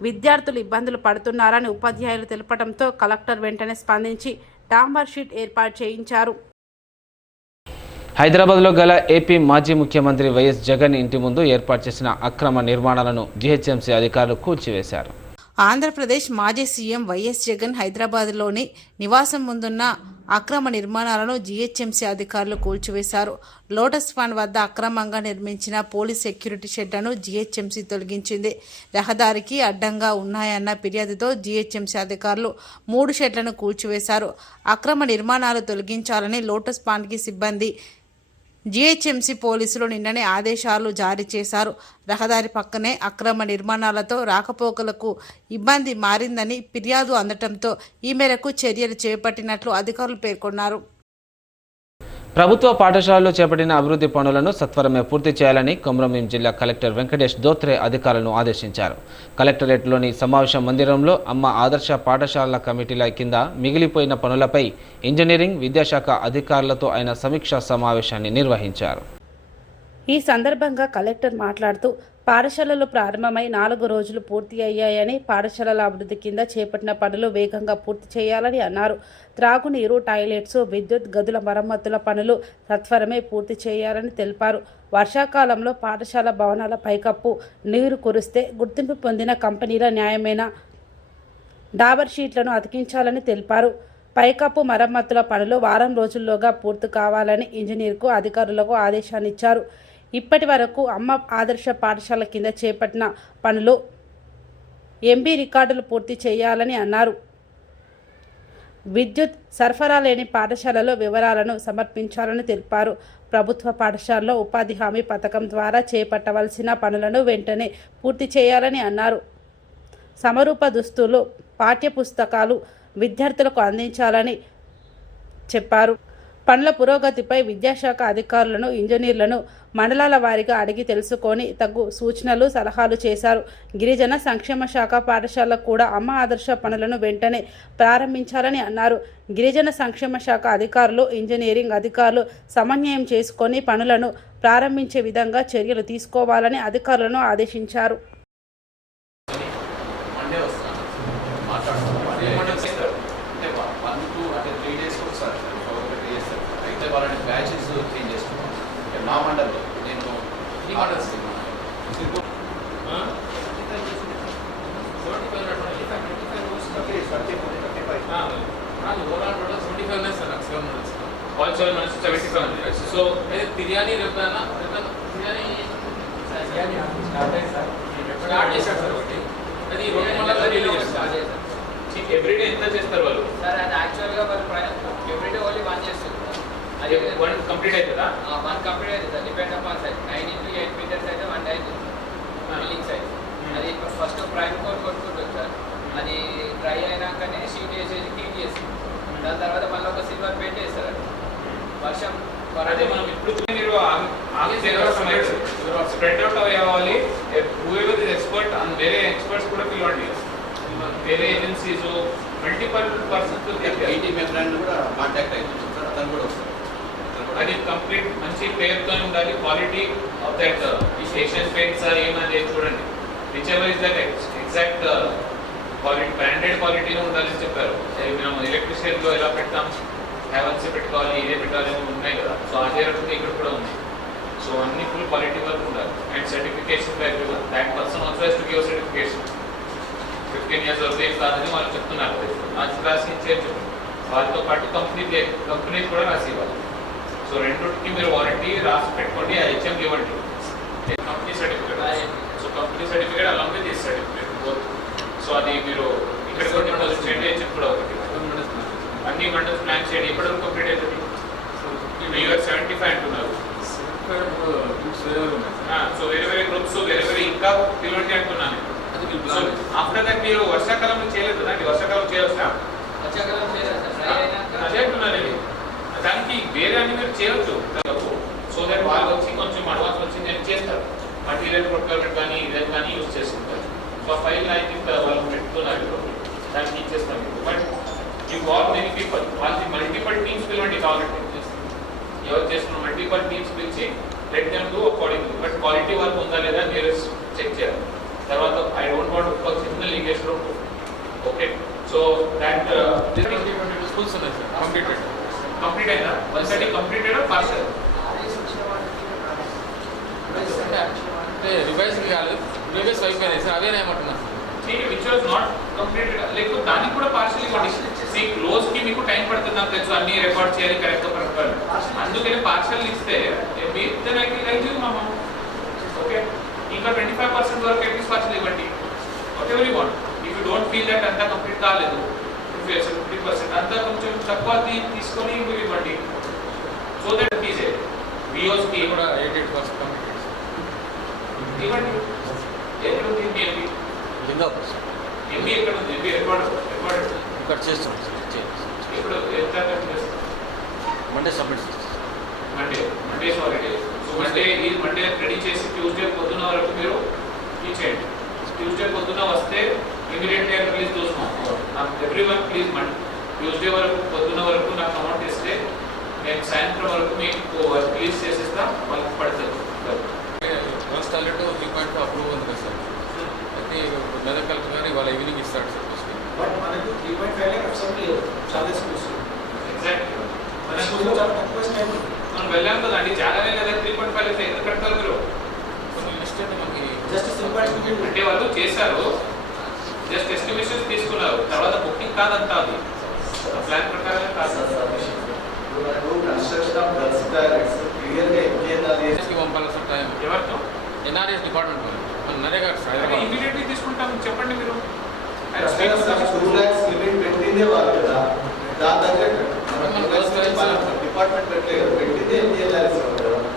విద్యార్థులు ఇబ్బందులు పడుతున్నారని ఉపాధ్యాయులు తెలపడంతో కలెక్టర్ వెంటనే స్పందించి డాంబర్ షీట్ ఏర్పాటు చేయించారు. హైదరాబాద్లో గల ఏపీ మాజీ ముఖ్యమంత్రి వైఎస్ జగన్ ఇంటి ముందు ఏర్పాటు చేసిన అక్రమ నిర్మాణాలను జీహెచ్ఎంసీ అధికారులు కూల్చివేశారు. ఆంధ్రప్రదేశ్ మాజీ సీఎం వైఎస్ జగన్ హైదరాబాద్లోని నివాసం ముందున్న అక్రమ నిర్మాణాలను జీహెచ్ఎంసీ అధికారులు కూల్చివేశారు. లోటస్ ఫండ్ వద్ద అక్రమంగా నిర్మించిన పోలీస్ సెక్యూరిటీ షెడ్లను జీహెచ్ఎంసీ తొలగించింది. రహదారికి అడ్డంగా ఉన్నాయన్న ఫిర్యాదుతో జీహెచ్ఎంసీ అధికారులు 3 షెడ్లను కూల్చివేశారు. అక్రమ నిర్మాణాలు తొలగించాలని లోటస్ ఫండ్కి సిబ్బంది జీహెచ్ఎంసీ పోలీసులు నిన్ననే ఆదేశాలు జారీ చేశారు. రహదారి పక్కనే అక్రమ నిర్మాణాలతో రాకపోకలకు ఇబ్బంది మారిందని ఫిర్యాదు అందటంతో ఈ మేరకు చర్యలు చేపట్టినట్లు అధికారులు పేర్కొన్నారు. ప్రభుత్వ పాఠశాలల్లో చేపట్టిన అభివృద్ధి పనులను సత్వరమే పూర్తి చేయాలని కొమరంభీం జిల్లా కలెక్టర్ వెంకటేష్ దోత్రే అధికారులను ఆదేశించారు. కలెక్టరేట్లోని సమావేశ మందిరంలో అమ్మ ఆదర్శ పాఠశాలల కమిటీల కింద మిగిలిపోయిన పనులపై ఇంజనీరింగ్ విద్యాశాఖ అధికారులతో ఆయన సమీక్షా సమావేశాన్ని నిర్వహించారు. ఈ సందర్భంగా కలెక్టర్ మాట్లాడుతూ పాఠశాలలు ప్రారంభమై 4 రోజులు పూర్తి అయ్యాయని, పాఠశాలల అభివృద్ధి కింద చేపట్టిన పనులు వేగంగా పూర్తి చేయాలని అన్నారు. త్రాగునీరు, టాయిలెట్స్, విద్యుత్, గదుల మరమ్మతుల పనులు సత్వరమే పూర్తి చేయాలని తెలిపారు. వర్షాకాలంలో పాఠశాల భవనాల పైకప్పు నీరు కురిస్తే గుర్తింపు పొందిన కంపెనీల న్యాయమైన డాబర్ షీట్లను అతికించాలని తెలిపారు. పైకప్పు మరమ్మతుల పనులు వారం రోజుల్లోగా పూర్తి కావాలని ఇంజనీర్కు అధికారులకు ఆదేశాన్నిచ్చారు. ఇప్పటి వరకు అమ్మ ఆదర్శ పాఠశాల కింద చేపట్టిన పనులు ఎంబీ రికార్డులు పూర్తి చేయాలని అన్నారు. విద్యుత్ సరఫరా లేని పాఠశాలలో వివరాలను సమర్పించాలని తెలిపారు. ప్రభుత్వ పాఠశాలలో ఉపాధి హామీ పథకం ద్వారా చేపట్టవలసిన పనులను వెంటనే పూర్తి చేయాలని అన్నారు. సమరూప దుస్తులు, పాఠ్య పుస్తకాలు విద్యార్థులకు అందించాలని చెప్పారు. పనుల పురోగతిపై విద్యాశాఖ అధికారులను, ఇంజనీర్లను మండలాల వారీగా అడిగి తెలుసుకొని తగు సూచనలు, సలహాలు చేశారు. గిరిజన సంక్షేమ శాఖ పాఠశాలకు కూడా అమ్మ ఆదర్శ పనులను వెంటనే ప్రారంభించాలని అన్నారు. గిరిజన సంక్షేమ శాఖ అధికారులు, ఇంజనీరింగ్ అధికారులు సమన్వయం చేసుకొని పనులను ప్రారంభించే విధంగా చర్యలు తీసుకోవాలని అధికారులను ఆదేశించారు. వాళ్ళని బ్యాచెస్ చేంజ్ చేస్తున్నాం. నా మండల్లో నేను ఈ మండల్స్ సో బిర్యానీ రేపైనా స్టార్ట్ చేశారు సార్. ఒకటి అది 2 మండలాల్లో రిలీజ్ చేస్తారు. ఎవ్రీడే ఎంత చేస్తారు వాళ్ళు సార్? అది యాక్చువల్గా వాళ్ళు ఎవ్రీడే ఓన్లీ 1 చేస్తారు. అది 1 కంప్లీట్ అవుతుందా? 1 కంప్లీట్ అవుతుంది. Depend upon size. 9 into 8 metres అయితే 1 టైం బిల్డింగ్ సైజ్. అది ఫస్ట్ ప్రైమ్ కోట్ కొట్టుకుంటుంది సార్. అది డ్రై అయినాకనే షీట్ వేసేసి హీట్ చేసి దాని తర్వాత మళ్ళీ ఒక సిల్వర్ పెయింట్ వేస్తారు. వర్షం అదే మనం ఇప్పుడు మీరు స్ప్రెడ్ అవుట్ అవ్వాలి. హూఎవర్ ఇస్ ఎక్స్పర్ట్ అండ్ వేరే ఎక్స్పర్ట్స్ కూడా పిలవండి. వేరే ఏజెన్సీస్ మల్టిపల్ పర్సన్స్ ఐటీ మెంబర్ని కూడా కాంటాక్ట్ అవుతుంది సార్. అతను కూడా వస్తారు. అది కంప్లీట్ మంచి పేరుతో ఉండాలి. క్వాలిటీ ఆఫ్ దట్ ఈ స్టేషన్ పెయింట్ సార్ ఏమనేది చూడండి. Which ever is that exact quality, branded క్వాలిటీలో ఉండాలని చెప్పారు. మనం ఎలక్ట్రిషియన్లో ఎలా పెడతాం, హ్యావెల్స్ పెట్టుకోవాలి, ఇదే పెట్టాలి ఉన్నాయి కదా. సో అదే రకంగా ఇక్కడ కూడా ఉంది. సో అన్ని ఫుల్ క్వాలిటీ వర్క్ ఉండాలి. And certification that person also has to give certification. 15 years వరకు ఏం కాదని వాళ్ళు చెప్తున్నారు. అది రాసి ఇచ్చేది వాళ్ళతో పాటు కంపెనీస్ కూడా రాసి ఇవ్వాలి. సో రెండుకి మీరు వారంటీ రాసి పెట్టుకోండి. ఆ హెచ్ఎం ఇవ్వండి. Company certificate. So company certificate along with this certificate both. So అది మీరు ఇక్కడ కూడా మొదలు చేయండి. హెచ్ఎం కూడా ఒకటి. అన్ని మండల్స్ ప్లాన్ చేయండి. ఎప్పటివరకు కంప్లీట్ అవుతుంది? యూఆర్ 75 అంటున్నారు. సో వేరే వేరే గ్రూప్స్ వేరే వేరే ఇంకా పిలవండి అంటున్నాను. ఆఫ్టర్ దట్ మీరు వర్షాకాలంలో చేయలేదు కదండి. వర్షాకాలం చేయవచ్చా? అదే అంటున్నానండి. దానికి వేరే అన్ని మీరు చేయవచ్చు. సో దట్ వాళ్ళు వచ్చి కొంచెం అడ్వాన్స్ వచ్చి నేను చేస్తారు. మటీరియల్ ప్రొక్యూర్మెంట్ కానీ ఇదే కానీ యూజ్ చేసుకుంటారు. సో ఫైల్ ఐ థింక్ వాళ్ళు పెట్టుకున్నారు. దానికి ఇచ్చేస్తాం. But you call many people. వాళ్ళకి మల్టిపల్ టీమ్స్ పిలవండి కావాలంటే. ఎవరు చేస్తున్న మల్టిపల్ టీమ్స్ పిలిచి let them do accordingly. But quality work ఉందా లేదా మీరు చెక్ చేయాలి. తర్వాత ఐ డోంట్ వాంట్ ఒక చిన్న లీకేజ్ లో. ఓకే. సో దాట్ స్కూల్స్ ఉన్నాయి సార్. కంప్లీట్ అయిందా? 130 కంప్లీటెడ్ పార్షల్? అంటే రివైజ్ కాలేదు. ప్రీవియస్ అయిపోయినాయి సార్. అవేనా ఏమంటున్నారు? Which was not completed. లేకపోతే దానికి కూడా పార్షల్ ఇవ్వండి. సీ క్లోజ్కి మీకు టైం పడుతుంది. నాకు తెలుసు అన్ని రికార్డ్ చేయాలి కరెక్ట్గా పడుతుంది. అందుకని పార్షల్ ఇస్తే ఓకే. ఇంకా 25% వరకు అట్లీస్ట్ పార్షల్ ఇవ్వండి. What ever you want. If you don't feel that అంతా కంప్లీట్ కాలేదు 50% అంతా కొంచెం తక్కువ తీసుకొని మీరు ఇవ్వండి. సో దట్ ఈజే విఓస్కి కూడా 88% కంప్లీట్ ఇవ్వండి. ఎక్కడ ఉంది ఎంబీ? ఎంబీ ఎక్కడ ఉంది? ఎంబీ రికార్డ్ ఇక్కడ చేస్తాం సార్. ఇప్పుడు ఎంత Monday submit Monday sorry so Monday ready చేసి ట్యూస్డే పొద్దున్న వరకు మీరు ఇచ్చేయండి. ట్యూస్డే పొద్దున్న వస్తే ఇమీడియట్లీ రిలీజ్ చూస్తున్నాం. ఎవ్రీవన్ ప్లీజ్ ట్యూస్డే వరకు పొద్దున్న వరకు నాకు అమౌంట్ ఇస్తే నేను సాయంత్రం వరకు మీకు రిలీజ్ చేసిస్తా, వాళ్ళకి పడుతుంది. ఫస్ట్ ఆల్రెడీ 3.5 అప్రూవ్ ఉంది కదా సార్, అయితే మెదక్ కలెక్టర్ గారు ఇవాళ ఈవినింగ్ ఇస్తాడు సార్. బట్ మనకు 3.5 చాలా స్కూల్స్ ఎగ్జాక్ట్లీ మనం వెళ్ళాం కదండి, చాలానే కదా 3.5 అయితే ఎందుకు కడతారు మీరు? లిస్ట్ అంటే మనకి జస్ట్ సింపుల్ అంటే వాళ్ళు చేశారు, జస్ట్ ఎస్టిమేషన్స్ తీసుకున్నారు, తర్వాత బుకింగ్ కాదంతా అది ప్లాన్ ప్రకారం కాదు. పంపాలి సార్ టైం ఎవరితో? ఎన్ఆర్ఎస్ డిపార్ట్మెంట్ మన నరేగా సార్ ఇమీడియట్లీ తీసుకుంటాం, చెప్పండి మీరు. పెట్టిందే వాళ్ళు కదా, దాని డిపార్ట్మెంట్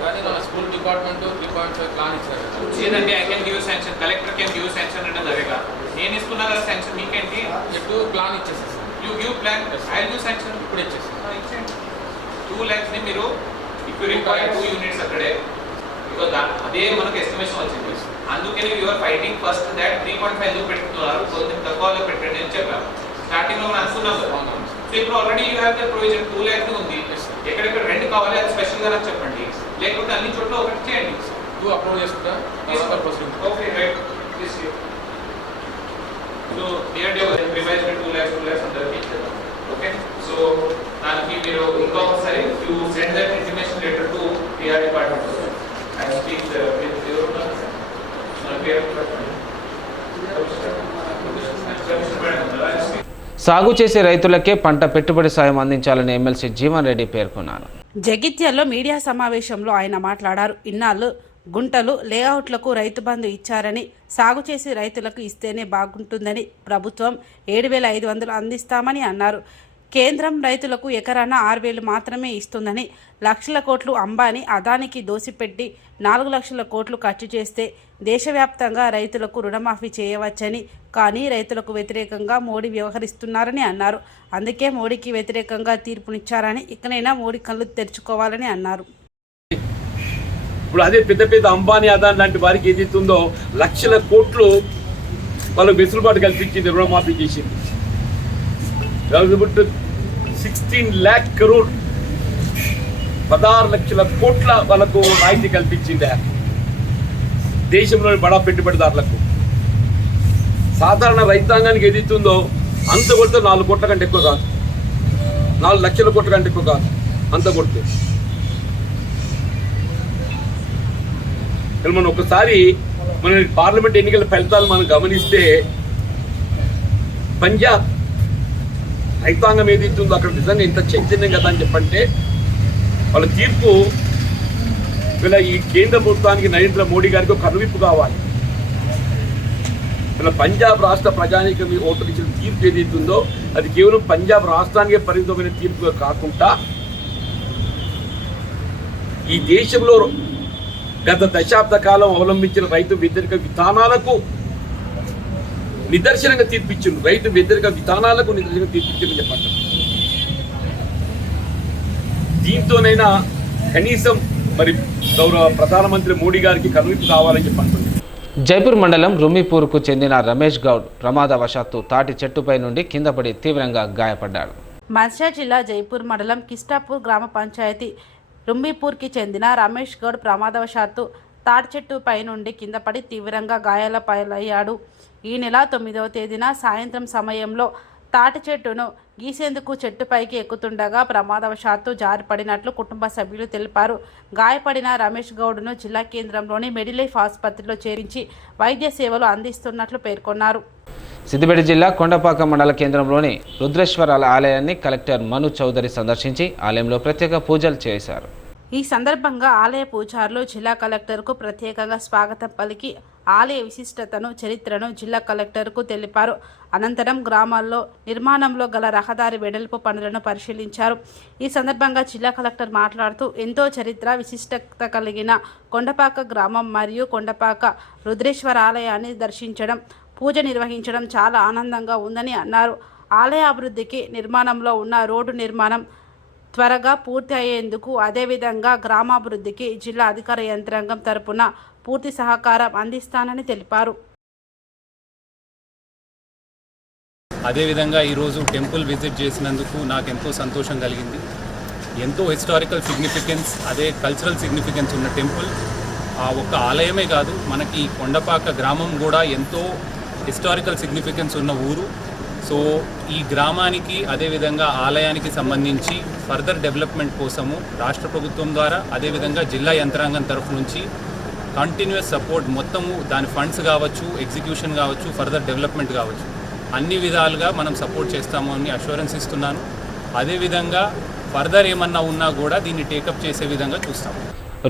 కానీ మన స్కూల్ డిపార్ట్మెంట్ 3.5 ప్లాన్ ఇచ్చారు. లేదండి, I can give sanction, collector can give sanction అంటే నరేగా. నేను ఇస్తున్నా కదా శాంక్షన్, మీకేంటి? ఎటు ప్లాన్ ఇచ్చేసారు sir. You give plan, I give sanction. ఇప్పుడు ఇచ్చేసారు. ఇచ్చేయండి 2 lakhs ని మీరు ఇఫ్ యూ రిక్వైర్ 2 units అక్కడే, బికాజ్ అదే మనకు ఎస్టిమేషన్ వచ్చింది. అందుకని యూఆర్ ఫైటింగ్ ఫస్ట్ దాట్ 3.5 ఎందుకు పెట్టుకున్నారు, కొంచెం తక్కువలో పెట్టండి అని చెప్పాము. స్టార్టింగ్ లో అనుకున్నాం కదా. సో ఇప్పుడు already you have the provision 2 lakhs ఉంది. ఎక్కడెక్కడ రెండు కావాలి అది స్పెషల్ గా నాకు చెప్పండి, లేకపోతే అన్ని చోట్ల ఒకటి చేయండి. 2 అప్రూవ్ చేసుకుంటా. Okay right. So near day revise 2 lakhs అందరికి ఇచ్చేద్దాం. ఓకే, సో దానికి మీరు ఇంకొకసారి you send that intimation letter to TR department. I speak with your సాగు చేసే రైతులకే పంట పెట్టుబడి సాయం అందించాలని ఎమ్మెల్సీ జీవన్ రెడ్డి పేర్కొన్నారు. జగిత్యాల్లో మీడియా సమావేశంలో ఆయన మాట్లాడారు. ఇన్నాళ్ళు గుంటలు లేఅవుట్లకు రైతు బంధు ఇచ్చారని, సాగు చేసి రైతులకు ఇస్తేనే బాగుంటుందని, ప్రభుత్వం 7,500 అందిస్తామని అన్నారు. కేంద్రం రైతులకు ఎకరాన 6,000 మాత్రమే ఇస్తుందని, లక్షల కోట్లు అంబానీ అదానికి దోసిపెట్టి 4 లక్షల కోట్లు ఖర్చు చేస్తే దేశవ్యాప్తంగా రైతులకు రుణమాఫీ చేయవచ్చని, కానీ రైతులకు వ్యతిరేకంగా మోడీ వ్యవహరిస్తున్నారని అన్నారు. అందుకే మోడీకి వ్యతిరేకంగా తీర్పునిచ్చారని, ఇకనైనా మోడీ కళ్ళు తెరుచుకోవాలని అన్నారు. ఇప్పుడు అదే పెద్ద పెద్ద అంబానీ అదాని లాంటి వారికి ఏదైతుందో లక్షల కోట్లు వాళ్ళకు వెసులుబాటు కల్పించింది, రుణమాఫీ చేసింది. 16 lakh crore 16 లక్షల కోట్ల వాళ్ళకు రాయితీ కల్పించింది దేశంలోని బడా పెట్టుబడిదారులకు. సాధారణ రైతాంగానికి ఏదైతుందో అంత కొడితే 4 కోట్ల కంటే ఎక్కువ కాదు, 4 లక్షల కోట్ల కంటే ఎక్కువ కాదు, అంత కొడితే. మనం ఒకసారి మన పార్లమెంట్ ఎన్నికల ఫలితాలు మనం గమనిస్తే పంజాబ్ రైతాంగం ఏదైతుందో అక్కడ నిజంగా ఇంత చైతన్యం కదా అని చెప్పంటే వాళ్ళ తీర్పు ఇలా ఈ కేంద్ర ప్రభుత్వానికి నరేంద్ర మోడీ గారికి కనువిప్పు కావాలి. ఇలా పంజాబ్ రాష్ట్ర ప్రజానీకం ఓట్లు ఇచ్చిన తీర్పు ఏదైతుందో అది కేవలం పంజాబ్ రాష్ట్రానికే పరిమితమైన తీర్పుగా కాకుండా ఈ దేశంలో గత దశాబ్ద కాలం అవలంబించిన రైతు వ్యతిరేక విధానాలకు నిదర్శనంగా తీర్పిచ్చింది. రైతు వ్యతిరేక విధానాలకు నిదర్శనంగా తీర్పిచ్చిందని చెప్పండి. దీంతోనైనా కనీసం మరి గౌరవ ప్రధానమంత్రి మోడీ గారికి కనువిప్పు కావాలని చెప్పండి. జైపూర్ మండలం రుమిపూర్కు చెందిన రమేష్ గౌడ్ ప్రమాదవశాత్తు తాటి చెట్టుపై నుండి కింద పడి తీవ్రంగా గాయపడ్డాడు. మంచిర్యాల జిల్లా జైపూర్ మండలం కిస్టాపూర్ గ్రామ పంచాయతీ రుమ్మిపూర్కి చెందిన రమేష్ గౌడ్ ప్రమాదవశాత్తు తాటి చెట్టు పై నుండి కింద పడి తీవ్రంగా గాయాల పాలయ్యాడు. ఈ నెల 9వ తేదీన సాయంత్రం సమయంలో తాటి చెట్టును గీసేందుకు చెట్టుపైకి ఎక్కుతుండగా ప్రమాదవశాత్తు జారిపడినట్లు కుటుంబ సభ్యులు తెలిపారు. గాయపడిన రమేష్ గౌడ్ను జిల్లా కేంద్రంలోని మెడిలైఫ్ ఆసుపత్రిలో చేర్చి వైద్య సేవలు అందిస్తున్నట్లు పేర్కొన్నారు. సిద్దిపేట జిల్లా కొండపాక మండల కేంద్రంలోని రుద్రేశ్వర ఆలయాన్ని కలెక్టర్ మను చౌదరి సందర్శించి ఆలయంలో ప్రత్యేక పూజలు చేశారు. ఈ సందర్భంగా ఆలయ పూజారులు జిల్లా కలెక్టర్కు ప్రత్యేకంగా స్వాగతం పలికి ఆలయ విశిష్టతను, చరిత్రను జిల్లా కలెక్టర్కు తెలిపారు. అనంతరం గ్రామాల్లో నిర్మాణంలో గల రహదారి వెడల్పు పనులను పరిశీలించారు. ఈ సందర్భంగా జిల్లా కలెక్టర్ మాట్లాడుతూ ఎంతో చరిత్ర, విశిష్టత కలిగిన కొండపాక గ్రామం మరియు కొండపాక రుద్రేశ్వర ఆలయాన్ని దర్శించడం, పూజ నిర్వహించడం చాలా ఆనందంగా ఉందని అన్నారు. ఆలయ అభివృద్ధికి నిర్మాణంలో ఉన్న రోడ్డు నిర్మాణం త్వరగా పూర్తి అయ్యేందుకు అదేవిధంగా గ్రామాభివృద్ధికి జిల్లా అధికార యంత్రాంగం తరపున పూర్తి సహకారం అందిస్తానని తెలిపారు. అదేవిధంగా ఈరోజు టెంపుల్ విజిట్ చేసినందుకు నాకు ఎంతో సంతోషం కలిగింది. ఎంతో హిస్టారికల్ సిగ్నిఫికెన్స్, అదే కల్చరల్ సిగ్నిఫికెన్స్ ఉన్న టెంపుల్. ఆ ఒక్క ఆలయమే కాదు, మనకి కొండపాక గ్రామం కూడా ఎంతో హిస్టారికల్ సిగ్నిఫికెన్స్ ఉన్న ఊరు. సో ఈ గ్రామానికి అదేవిధంగా ఆలయానికి సంబంధించి ఫర్దర్ డెవలప్మెంట్ కోసము రాష్ట్ర ప్రభుత్వం ద్వారా అదేవిధంగా జిల్లా యంత్రాంగం తరఫు నుంచి కంటిన్యూస్ సపోర్ట్, మొత్తము దాని ఫండ్స్ కావచ్చు, ఎగ్జిక్యూషన్ కావచ్చు, ఫర్దర్ డెవలప్మెంట్ కావచ్చు, అన్ని విధాలుగా మనం సపోర్ట్ చేస్తాము అని అష్యూరెన్స్ ఇస్తున్నాను. అదేవిధంగా ఫర్దర్ ఏమన్నా ఉన్నా కూడా దీన్ని టేకప్ చేసే విధంగా చూస్తాము.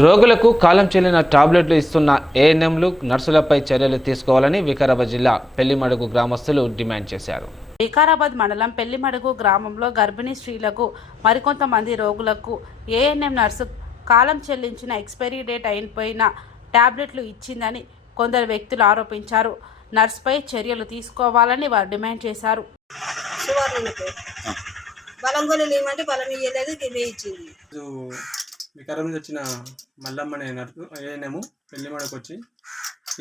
రోగులకు కాలం చెల్లిన టాబ్లెట్లు ఇస్తున్న ఏఎన్ఎంలు, నర్సులపై చర్యలు తీసుకోవాలని వికారాబాద్ జిల్లా పెళ్లిమడుగు గ్రామస్తులు డిమాండ్ చేశారు. వికారాబాద్ మండలం పెళ్లిమడుగు గ్రామంలో గర్భిణీ స్త్రీలకు మరికొంతమంది రోగులకు ఏఎన్ఎం నర్సు కాలం చెల్లించిన ఎక్స్పైరీ డేట్ అయిపోయిన టాబ్లెట్లు ఇచ్చిందని కొందరు వ్యక్తులు ఆరోపించారు. నర్సుపై చర్యలు తీసుకోవాలని వారు డిమాండ్ చేశారు. వికారం నుంచి వచ్చిన మల్లమ్మ అనే నర్సు ఏఎన్ఎం పెళ్లిమడకు వచ్చి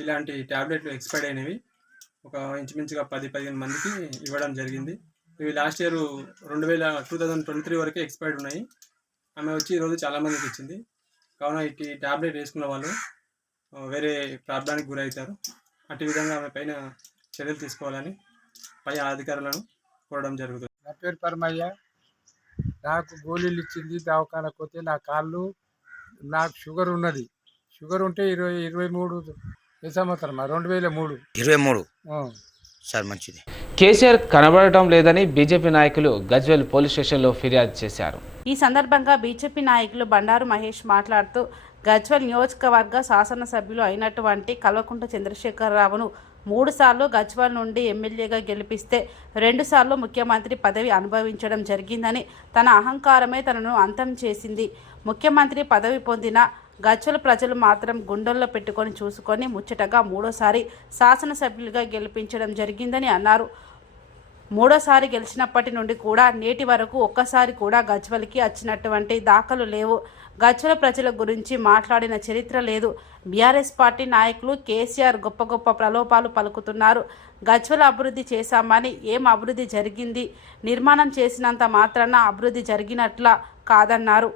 ఇలాంటి ట్యాబ్లెట్లు ఎక్స్పైర్డ్ అయినవి ఒక ఇంచుమించుగా 10-15 మందికి ఇవ్వడం జరిగింది. ఇవి లాస్ట్ ఇయర్ 2023 వరకే ఎక్స్పైర్డ్ ఉన్నాయి. ఆమె వచ్చి ఈరోజు చాలామందికి ఇచ్చింది. కావున ఈ ట్యాబ్లెట్ వేసుకున్న వాళ్ళు వేరే ప్రాబ్లానికి గురవుతారు. అటు విధంగా ఆమె పైన చర్యలు తీసుకోవాలని పై అధికారులను కోరడం జరుగుతుంది. నా పేరు పరమయ్య. నాకు గోళీలు ఇచ్చింది దవాఖానకు పోతే నా కాళ్ళు, నాకు షుగర్ ఉన్నది. షుగర్ ఉంటే 23 సంవత్సరం 2023 సార్ మంచిది. కేసీఆర్ కనబడటం లేదని బీజేపీ నాయకులు గజ్వేల్ పోలీస్ స్టేషన్లో ఫిర్యాదు చేశారు. ఈ సందర్భంగా బీజేపీ నాయకులు బండారు మహేష్ మాట్లాడుతూ గజ్వేల్ నియోజకవర్గ శాసనసభ్యులు అయినటువంటి కల్వకుంట్ల చంద్రశేఖరరావును 3 సార్లు గజ్వేల్ నుండి ఎమ్మెల్యేగా గెలిపిస్తే 2 సార్లు ముఖ్యమంత్రి పదవి అనుభవించడం జరిగిందని, తన అహంకారమే తనను అంతం చేసింది. ముఖ్యమంత్రి పదవి పొందిన గజ్వేల్ ప్రజలు మాత్రం గుండెల్లో పెట్టుకొని చూసుకొని ముచ్చటగా 3సారి శాసనసభ్యులుగా గెలిపించడం జరిగిందని అన్నారు. 3సారి గెలిచినప్పటి నుండి కూడా నేటి వరకు ఒక్కసారి కూడా గజ్వేల్కి వచ్చినటువంటి దాఖలు లేవు. గజ్వేల్ ప్రజల గురించి మాట్లాడిన చరిత్ర లేదు. బీఆర్ఎస్ పార్టీ నాయకులు కేసీఆర్ గొప్ప గొప్ప ప్రలోభాలు పలుకుతున్నారు. గజ్వేల్ అభివృద్ధి చేశామని ఏం అభివృద్ధి జరిగింది? నిర్మాణం చేసినంత మాత్రాన అభివృద్ధి జరిగినట్లా కాదన్నారు.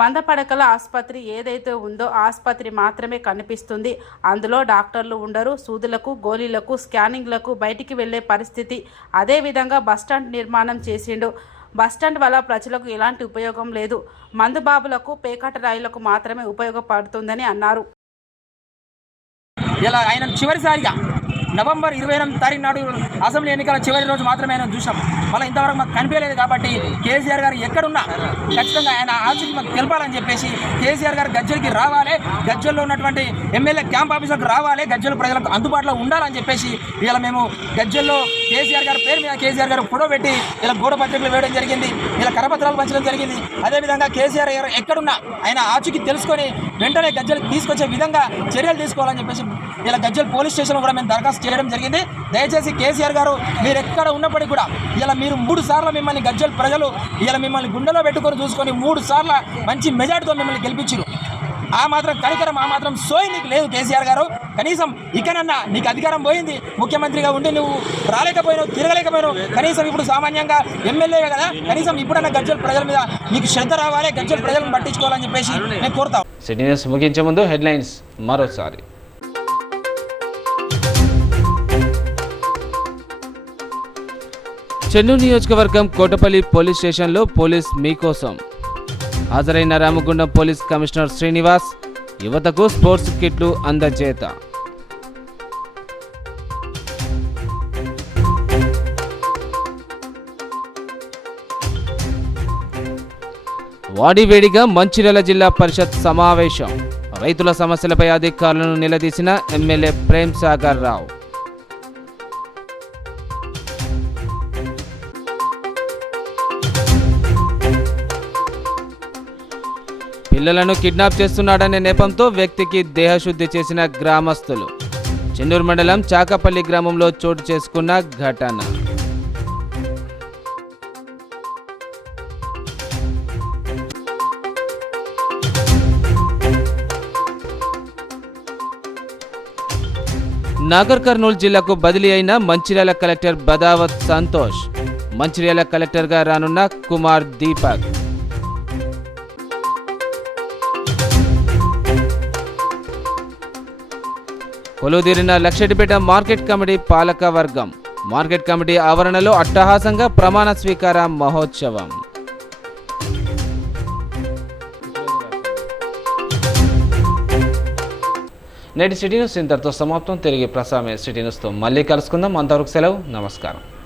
100 పడకల ఆసుపత్రి ఏదైతే ఉందో ఆసుపత్రి మాత్రమే కనిపిస్తుంది. అందులో డాక్టర్లు ఉండరు. సూదులకు, గోళీలకు, స్కానింగ్లకు బయటికి వెళ్ళే పరిస్థితి. అదేవిధంగా బస్టాండ్ నిర్మాణం చేసిండు. బస్టాండ్ వల్ల ప్రజలకు ఎలాంటి ఉపయోగం లేదు. మందుబాబులకు, పేకాట రాయిలకు మాత్రమే ఉపయోగపడుతుందని అన్నారు. ఇలా ఆయన చివరిసారిగా నవంబర్ 28వ తారీఖు నాడు అసెంబ్లీ ఎన్నికల చివరి రోజు మాత్రమే ఆయన చూసాం. మళ్ళీ ఇంతవరకు మాకు కనిపించలేదు. కాబట్టి కేసీఆర్ గారు ఎక్కడున్నా ఖచ్చితంగా ఆయన ఆచరణ మాకు తెలపాలని చెప్పేసి కేసీఆర్ గారు గజ్వేల్కి రావాలి, గజ్వేల్లో ఉన్నటువంటి ఎమ్మెల్యే క్యాంప్ ఆఫీసర్కి రావాలి, గజ్వేల్ ప్రజలకు అందుబాటులో ఉండాలని చెప్పేసి ఇలా మేము గజ్వేల్లో కేసీఆర్ గారి పేరు మీద కేసీఆర్ గారు ఫోటో పెట్టి ఇలా గోడ పత్రికలు వేయడం జరిగింది, ఇలా కరపత్రాలు పంచడం జరిగింది. అదేవిధంగా కేసీఆర్ గారు ఎక్కడున్నా ఆయన ఆచూకీ తెలుసుకొని వెంటనే గజ్వేల్కి తీసుకొచ్చే విధంగా చర్యలు తీసుకోవాలని చెప్పేసి ఇలా గజ్వేల్ పోలీస్ స్టేషన్ కూడా మేము దరఖాస్తు చేయడం జరిగింది. దయచేసి కేసీఆర్ గారు మీరు ఎక్కడ ఉన్నప్పటికీ కూడా ఇలా మీరు 3 సార్లు మిమ్మల్ని గజ్వేల్ ప్రజలు ఇలా మిమ్మల్ని గుండెలో పెట్టుకొని చూసుకొని 3 సార్లు మంచి మెజార్టీతో మిమ్మల్ని గెలిపించారు. ఆ మాత్రం కనికరం, ఆ మాత్రం సోయి నీకు లేదు కేసీఆర్ గారు. కనీసం ఇకనన్నా నీకు అధికారం పోయింది, ముఖ్యమంత్రిగా ఉండి నువ్వు రాలేకపోయినావు, తిరగలేకపోయినావు. కనీసం ఇప్పుడు సామాన్యంగా ఎమ్మెల్యేగా కదా, కనీసం ఇప్పుడన్నా గజ్వేల్ ప్రజల మీద నీకు శ్రద్ధ రావాలి, గజ్వేల్ ప్రజలను పట్టించుకోవాలని చెప్పేసి నేను కోరుతాం. సిటీ న్యూస్ ముగించే ముందు హెడ్లైన్స్ మరోసారి. చెన్నూరు నియోజకవర్గం కోటపల్లి పోలీస్ స్టేషన్లో పోలీస్ మీకోసం హాజరైన రామగుండం పోలీస్ కమిషనర్ శ్రీనివాస్. యువతకు స్పోర్ట్స్ కిట్లు అందజేత. వాడివేడిగా మంచిర్యాల జిల్లా పరిషత్ సమావేశం. రైతుల సమస్యలపై అధికారులను నిలదీసిన ఎమ్మెల్యే ప్రేమ్ సాగర్ రావు. పిల్లలను కిడ్నాప్ చేస్తున్నాడనే నెపంతో వ్యక్తికి దేహశుద్ధి చేసిన గ్రామస్తులు. చెన్నూరు మండలం చాకపల్లి గ్రామంలో చోటు చేసుకున్న ఘటన. నాగర్ కర్నూలు జిల్లాకు బదిలీ అయిన మంచిర్యాల కలెక్టర్ బదావత్ సంతోష్. మంచిర్యాల కలెక్టర్గా రానున్న కుమార్ దీపక్. కొలువుదీరిన లక్షెట్టిపేట మార్కెట్ కమిటీ పాలక వర్గం. మార్కెట్ కమిటీ ఆవరణలో అట్టహాసంగా ప్రమాణ స్వీకార మహోత్సవం. నేటి సిటీ న్యూస్ ఇంతటితో సమాప్తం. తిరిగి ప్రసారమే సిటీ న్యూస్తో మళ్ళీ కలుసుకుందాం. అంతవరకు సెలవు. నమస్కారం.